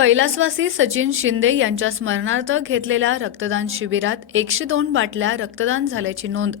कैलासवासी सचिन शिंदे यांच्या स्मरणार्थ घेतलेल्या रक्तदान शिबिरात एकशे दोन बाटल्या रक्तदान झाल्याची नोंद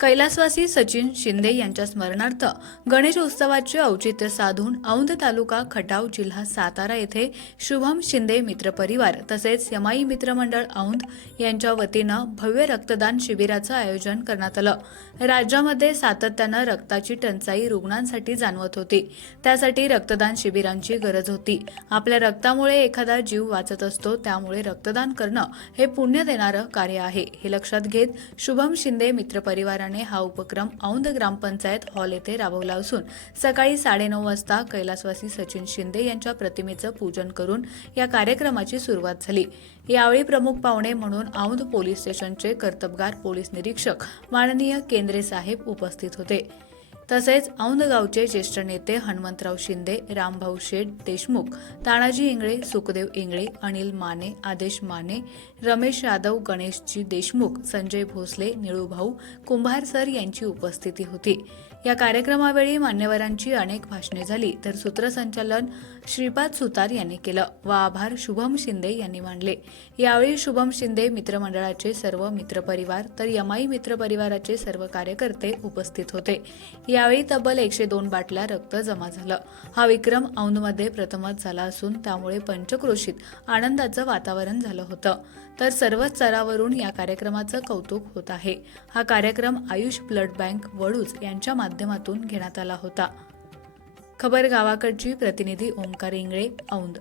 कैलासवासी सचिन शिंदे यांच्या स्मरणार्थ गणेश उत्सवाचे औचित्य साधून औंध तालुका खटाव जिल्हा सातारा येथे शुभम शिंदे मित्रपरिवार तसेच यमाई मित्रमंडळ औंध यांच्या वतीनं भव्य रक्तदान शिबिराचं आयोजन करण्यात आलं. राज्यामध्ये सातत्यानं रक्ताची टंचाई रुग्णांसाठी जाणवत होती. त्यासाठी रक्तदान शिबिरांची गरज होती. आपल्या रक्तामुळे एखादा जीव वाचत असतो त्यामुळे रक्तदान करणं हे पुण्य देणारं कार्य आहे. हे लक्षात घेत शुभम शिंदे मित्रपरिवाराने हा उपक्रम औंध ग्रामपंचायत हॉल येथे राबवला असून सकाळी साडेनऊ वाजता कैलासवासी सचिन शिंदे यांच्या प्रतिमेचं पूजन करून या कार्यक्रमाची सुरुवात झाली. यावेळी प्रमुख पाहुणे म्हणून औंध पोलीस स्टेशनचे कर्तबगार पोलीस निरीक्षक माननीय केंद्रे साहेब उपस्थित होते. तसेच औंधगावचे ज्येष्ठ नेते हनुमंतराव शिंदे रामभाऊ शेठ देशमुख तानाजी इंगळे सुखदेव इंगळे अनिल माने आदेश माने रमेश यादव गणेशजी देशमुख संजय भोसले निळूभाऊ कुंभार सर यांची उपस्थिती होती. या कार्यक्रमावेळी मान्यवरांची अनेक भाषणे झाली तर सूत्रसंचालन श्रीपाद सुतार यांनी केलं व आभार शुभम शिंदे यांनी मानले. यावेळी शुभम शिंदे मित्रमंडळाचे सर्व मित्रपरिवार तर यमाई मित्रपरिवाराचे सर्व कार्यकर्ते उपस्थित होते. यावेळी तब्बल एकशे दोन बाटल्या रक्त जमा झालं. हा विक्रम औंधमध्ये प्रथमच झाला असून त्यामुळे पंचक्रोशीत आनंदाचं वातावरण झालं होतं. तर सर्वच स्तरावरून या कार्यक्रमाचं कौतुक होत आहे. हा कार्यक्रम आयुष ब्लड बँक वडूज यांच्या माध्यमातून घेण्यात आला होता. खबर गावाकडची प्रतिनिधी ओंकार इंगळे औंध.